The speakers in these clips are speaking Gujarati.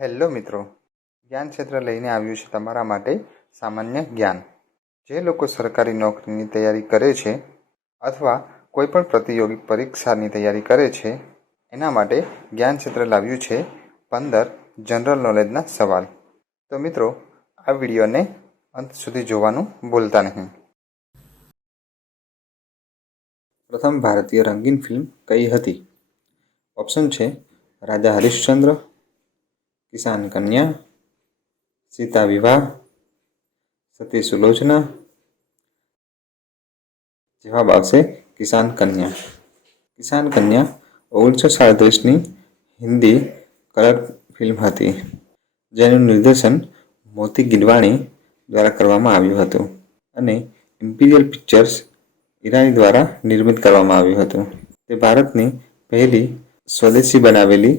હેલો મિત્રો, જ્ઞાન ક્ષેત્ર લઈને આવ્યું છે તમારા માટે સામાન્ય જ્ઞાન. જે લોકો સરકારી નોકરીની તૈયારી કરે છે અથવા કોઈ પણ પ્રતિયોગી પરીક્ષાની તૈયારી કરે છે એના માટે જ્ઞાન ક્ષેત્ર લાવ્યું છે 15 જનરલ નોલેજના સવાલ. તો મિત્રો, આ વિડીયોને અંત સુધી જોવાનું ભૂલતા નહીં. પ્રથમ ભારતીય રંગીન ફિલ્મ કઈ હતી? ઓપ્શન છે રાજા હરિશ્ચંદ્ર, કિસાન કન્યા, સીતા વિવાહ, સતી સુલોચના. જવાબ આવશે કિસાન કન્યા. કિસાન કન્યા 1937ની હિન્દી કલર ફિલ્મ હતી, જેનું નિર્દેશન મોતી ગિલવાણી દ્વારા કરવામાં આવ્યું હતું અને ઇમ્પિરિયલ પિક્ચર્સ ઈરાની દ્વારા નિર્મિત કરવામાં આવ્યું હતું. તે ભારતની પહેલી સ્વદેશી બનાવેલી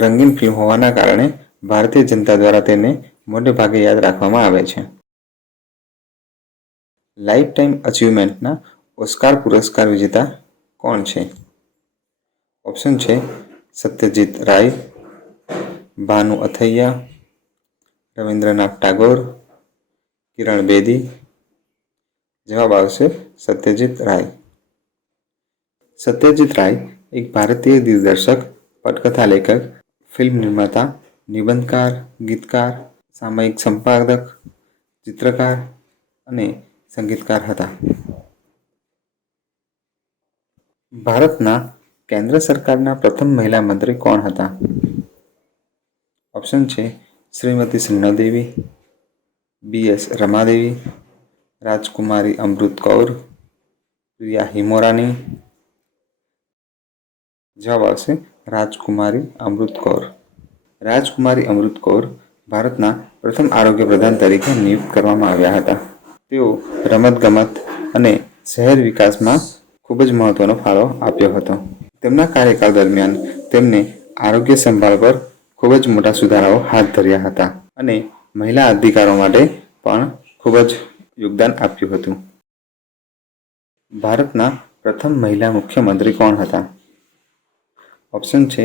રંગીન ફિલ્મ હોવાના કારણે ભારતીય જનતા દ્વારા તેને મોટે ભાગે યાદ રાખવામાં આવે છે. લાઇફ ટાઈમ અચીવમેન્ટના ઓસ્કાર પુરસ્કાર વિજેતા કોણ છે? ઓપ્શન છે સત્યજીત રાય, ભાનુ અથૈયા, રવિન્દ્રનાથ ટાગોર, કિરણ બેદી. જવાબ આવશે સત્યજીત રાય. સત્યજીત રાય એક ભારતીય દિગ્દર્શક, પટકથા લેખક, ફિલ્મ નિર્માતા, નિબંધકાર, ગીતકાર, સામયિક સંપાદક, ચિત્રકાર અને સંગીતકાર હતા. ભારતના કેન્દ્ર સરકારના પ્રથમ મહિલા મંત્રી કોણ હતા? ઓપ્શન છે શ્રીમતી સિન્હાદેવી, બી.એસ. રમાદેવી, રાજકુમારી અમૃત કૌર, પ્રિયા હિમોરાની. જવાબ આવશે રાજકુમારી અમૃત કૌર. રાજકુમારી અમૃત કૌર ભારતના પ્રથમ આરોગ્ય પ્રધાન તરીકે નિયુક્ત કરવામાં આવ્યા હતા. તેઓ રમતગમત અને શહેર વિકાસમાં ખૂબ જ મહત્વનો ફાળો આપ્યો હતો. તેમના કાર્યકાળ દરમિયાન તેમને આરોગ્ય સંભાળ પર ખૂબ જ મોટા સુધારાઓ હાથ ધર્યા હતા અને મહિલા અધિકારો માટે પણ ખૂબ જ યોગદાન આપ્યું હતું. ભારતના પ્રથમ મહિલા મુખ્યમંત્રી કોણ હતા? ઓપ્શન છે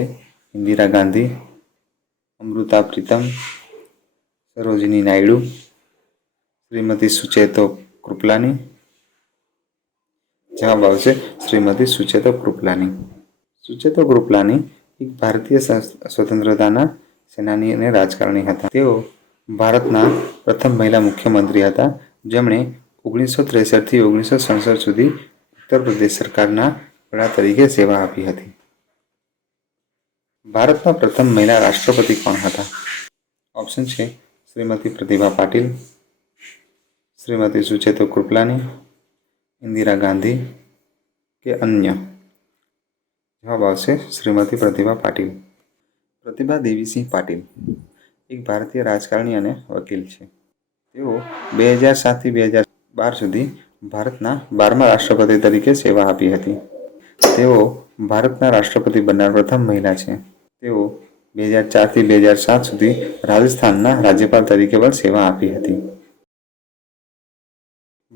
ઇન્દિરા ગાંધી, અમૃતા પ્રીતમ, સરોજિની નાયડુ, શ્રીમતી સુચેતો કૃપલાની. જવાબ આવશે શ્રીમતી સુચેતો કૃપલાની. સુચેતો કૃપલાની એક ભારતીય સ્વતંત્રતાના સેનાની અને રાજકારણી હતા. તેઓ ભારતના પ્રથમ મહિલા મુખ્યમંત્રી હતા, જેમણે 1963 થી 1967 સુધી ઉત્તર પ્રદેશ સરકારના વડા તરીકે સેવા આપી હતી. ભારતના પ્રથમ મહિલા રાષ્ટ્રપતિ કોણ હતા? ઓપ્શન છે શ્રીમતી પ્રતિભા પાટીલ, શ્રીમતી સુચેતો કૃપલાની, ઇન્દિરા ગાંધી કે અન્ય. જવાબ આવશે શ્રીમતી પ્રતિભા પાટીલ. પ્રતિભા દેવીસિંહ પાટીલ એક ભારતીય રાજકારણી અને વકીલ છે. તેઓ 2007 થી 2012 સુધી ભારતના 12મા રાષ્ટ્રપતિ તરીકે સેવા આપી હતી. તેઓ ભારતના રાષ્ટ્રપતિ બનનાર પ્રથમ મહિલા છે. તેઓ 2004 થી 2007 સુધી રાજસ્થાનના રાજ્યપાલ તરીકે પણ સેવા આપી હતી.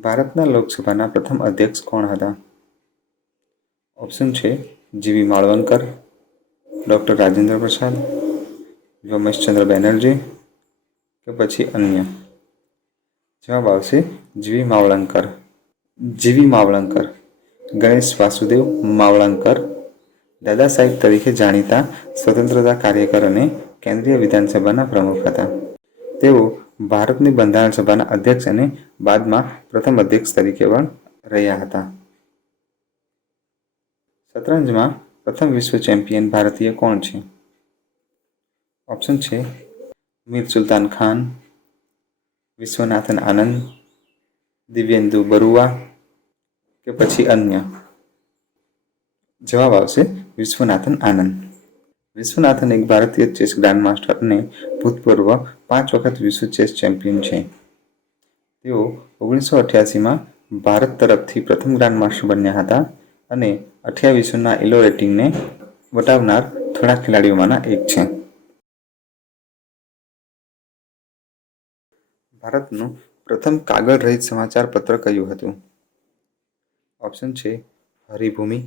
ભારતના લોકસભાના પ્રથમ અધ્યક્ષ કોણ હતા? ઓપ્શન છે જીવી માળવણકર, ડૉક્ટર રાજેન્દ્ર પ્રસાદ, રમેશચંદ્ર બેનર્જી કે પછી અન્ય. જવાબ આવશે જીવી માવળંકર. જીવી માવળંકર ગણેશ વાસુદેવ માવળંકર દાદા સાહેબ તરીકે જાણીતા સ્વતંત્રતા કાર્યકર અને કેન્દ્રીય વિધાનસભાના પ્રમુખ હતા. તેઓ ભારતની બંધારણ સભાના અધ્યક્ષ અને બાદમાં પ્રથમ અધ્યક્ષ તરીકે પણ રહ્યા હતા. શતરંજમાં પ્રથમ વિશ્વ ચેમ્પિયન ભારતીય કોણ છે? ઓપ્શન છે મીર સુલતાન ખાન, વિશ્વનાથન આનંદ, દિવ્યેન્દુ બરુઆ કે પછી અન્ય. જવાબ આવશે વિશ્વનાથન આનંદ. વિશ્વનાથન એક ભારતીય ચેસ ગ્રાન્ડમાસ્ટર અને ભૂતપૂર્વ 5 વખત વિશ્વ ચેસ ચેમ્પિયન છે. તેઓ 1988માં ભારત તરફથી પ્રથમ ગ્રાન્ડમાસ્ટર બન્યા હતા અને 28 વિશ્વના એલો રેટિંગને વટાવનાર થોડા ખેલાડીઓમાંના એક છે. ભારતનું પ્રથમ કાગળ રહિત સમાચાર પત્ર કયું હતું? ઓપ્શન છે હરિભૂમિ,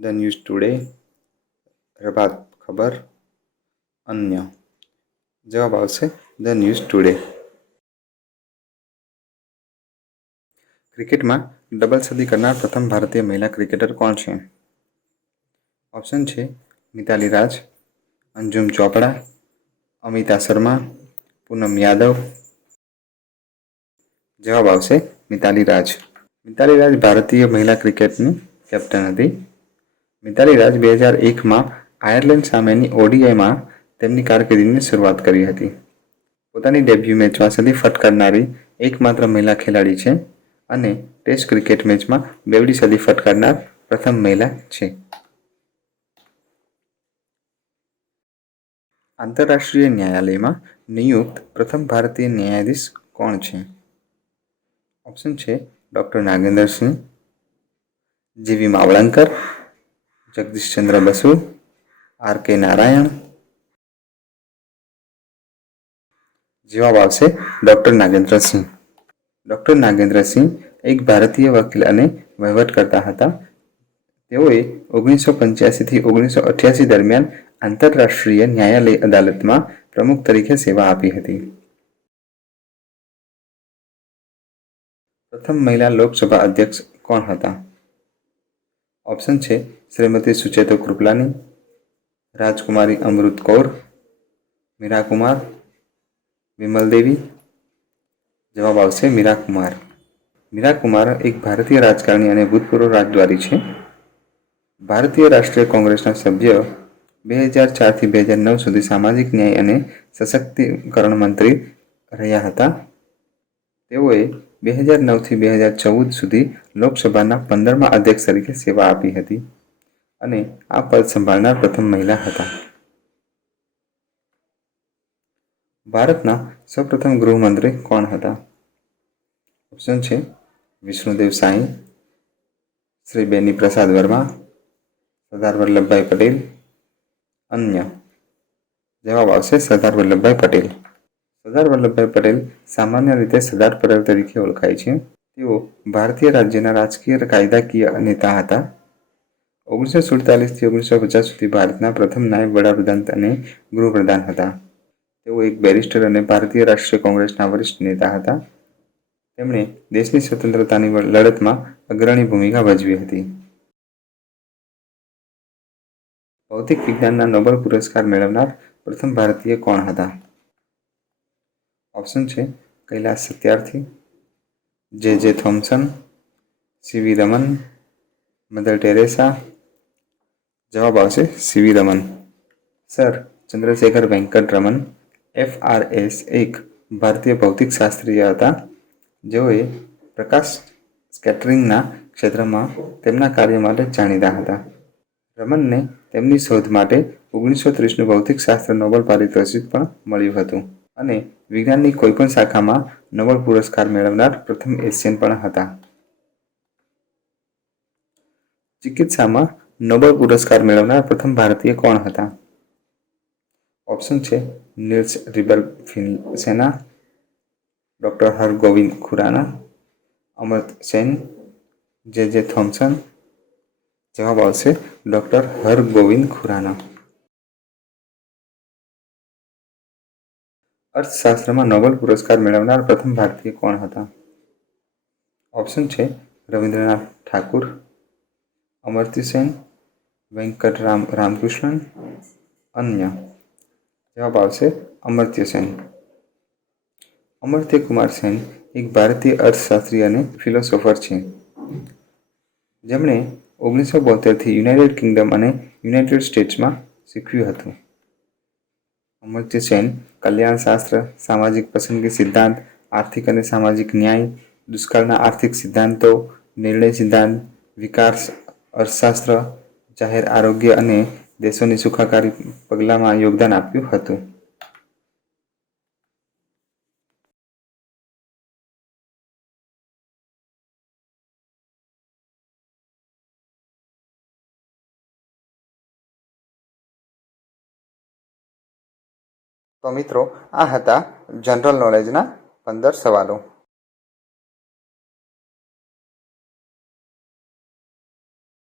ધ ન્યૂઝ ટુડે, પ્રભાત ખબર, અન્ય. જવાબ આવશે ધ ન્યૂઝ ટુડે. ક્રિકેટમાં ડબલ સદી કરનાર પ્રથમ ભારતીય મહિલા ક્રિકેટર કોણ છે? ઓપ્શન છે મિતાલી રાજ, અંજુમ ચોપડા, અમિતા શર્મા, પૂનમ યાદવ. જવાબ આવશે મિતાલી રાજ. મિતાલી રાજ ભારતીય મહિલા ક્રિકેટની કેપ્ટન હતી. મિતાલી રાજ 2001માં આયર્લેન્ડ સામેની ODIમાં તેમની કારકિર્દીની શરૂઆત કરી હતી. પોતાની ડેબ્યુ મેચમાં સદી ફટકારનારી એકમાત્ર મહિલા ખેલાડી છે અને ટેસ્ટ ક્રિકેટ મેચમાં બેવડી સદી ફટકારનાર પ્રથમ મહિલા છે. આંતરરાષ્ટ્રીય ન્યાયાલયમાં નિયુક્ત પ્રથમ ભારતીય ન્યાયાધીશ કોણ છે? ઓપ્શન છે ડૉક્ટર નાગેન્દ્ર સિંહ, જીવી માવળંકર, જગદીશચંદ્ર બસુ, RK નારાયણ. જવાબ આવશે ડૉક્ટર નાગેન્દ્ર સિંહ. ડૉક્ટર નાગેન્દ્ર સિંહ એક ભારતીય વકીલ અને વહીવટકર્તા હતા. તેઓએ 1985 થી 1988 દરમિયાન આંતરરાષ્ટ્રીય ન્યાયાલય અદાલતમાં પ્રમુખ તરીકે સેવા આપી હતી. પ્રથમ મહિલા લોકસભા અધ્યક્ષ કોણ હતા? ઓપ્શન છે શ્રીમતી સુચેતો કૃપલાની, રાજકુમારી અમૃત કૌર, મીરા કુમાર, વિમલ દેવી. જવાબ આવશે મીરા કુમાર. મીરા કુમાર એક ભારતીય રાજકારણી અને ભૂતપૂર્વ રાજદ્વારી છે. ભારતીય રાષ્ટ્રીય કોંગ્રેસના સભ્ય 2004 થી 2009 સુધી સામાજિક ન્યાય અને સશક્તિકરણ મંત્રી રહ્યા હતા. તેઓએ 2009 થી 2014 સુધી લોકસભાના 15મા અધ્યક્ષ તરીકે સેવા આપી હતી અને આ પદ સંભાળનાર પ્રથમ મહિલા હતા. ભારતના સૌપ્રથમ ગૃહમંત્રી કોણ હતા? ઓપ્શન છે વિષ્ણુદેવ સાંઈ, શ્રી બેની પ્રસાદ વર્મા, સરદાર વલ્લભભાઈ પટેલ, અન્ય. જવાબ આવશે સરદાર વલ્લભભાઈ પટેલ. સરદાર વલ્લભભાઈ પટેલ સામાન્ય રીતે સરદાર પટેલ તરીકે ઓળખાય છે. તેઓ ભારતીય રાજ્યના રાજકીય કાયદાકીય નેતા હતા. 1947 થી 1950 સુધી ભારતના પ્રથમ નાયબ વડાપ્રધાન અને ગૃહપ્રધાન હતા. તેઓ એક બેરિસ્ટર અને ભારતીય રાષ્ટ્રીય કોંગ્રેસના વરિષ્ઠ નેતા હતા. તેમણે દેશની સ્વતંત્રતાની લડતમાં અગ્રણી ભૂમિકા ભજવી હતી. ભૌતિક વિજ્ઞાનના નોબેલ પુરસ્કાર મેળવનાર પ્રથમ ભારતીય કોણ હતા? ઓપ્શન છે Kailash Satyarthi, J Thomson, CV Raman, Mother Teresa. જવાબ આવશે CV Raman. Sir Chandrasekhara Venkata Raman FRS એક ભારતીય ભૌતિકશાસ્ત્રીય હતા. જેઓએ પ્રકાશ સ્કેટરિંગના ક્ષેત્રમાં તેમના કાર્ય માટે જાણીતા હતા. રમનને તેમની શોધ માટે 1930નું ભૌતિકશાસ્ત્ર નોબેલ પારિતોષિક પણ મળ્યું હતું અને વિજ્ઞાનની કોઈપણ શાખામાં નોબેલ પુરસ્કાર મેળવનાર પ્રથમ એશિયન પણ હતા. ચિકિત્સામાં નોબેલ પુરસ્કાર મેળવનાર પ્રથમ ભારતીય કોણ હતા? ઓપ્શન છે નિલ્સ રિબરફિન્સેના, ડૉક્ટર હરગોવિંદ ખુરાના, અમર્ત્ય સેન, જે થોમ્સન. જવાબ આવશે ડૉક્ટર હરગોવિંદ ખુરાના. અર્થશાસ્ત્રમાં નોબેલ પુરસ્કાર મેળવનાર પ્રથમ ભારતીય કોણ હતા? ઓપ્શન છે રવિન્દ્રનાથ ઠાકુર, અમર્ત્ય સેન, વેંકટ રામકૃષ્ણન, અન્ય. જવાબ આવશે અમર્ત્ય સેન. અમર્ત્ય કુમાર સેન એક ભારતીય અર્થશાસ્ત્રી અને ફિલોસોફર છે. જેમણે 1972 થી યુનાઇટેડ કિંગડમ અને યુનાઇટેડ સ્ટેટ્સમાં શીખવ્યું હતું. અમર્ત્ય સેન કલ્યાણશાસ્ત્ર, સામાજિક પસંદગી સિદ્ધાંત, આર્થિક અને સામાજિક ન્યાય, દુષ્કાળના આર્થિક સિદ્ધાંતો, નિર્ણય સિદ્ધાંત, વિકાસ અર્થશાસ્ત્ર, જાહેર આરોગ્ય અને દેશોની સુખાકારી પગલાંમાં યોગદાન આપ્યું હતું. તો મિત્રો આ હતા જનરલ નોલેજના 15 સવાલો.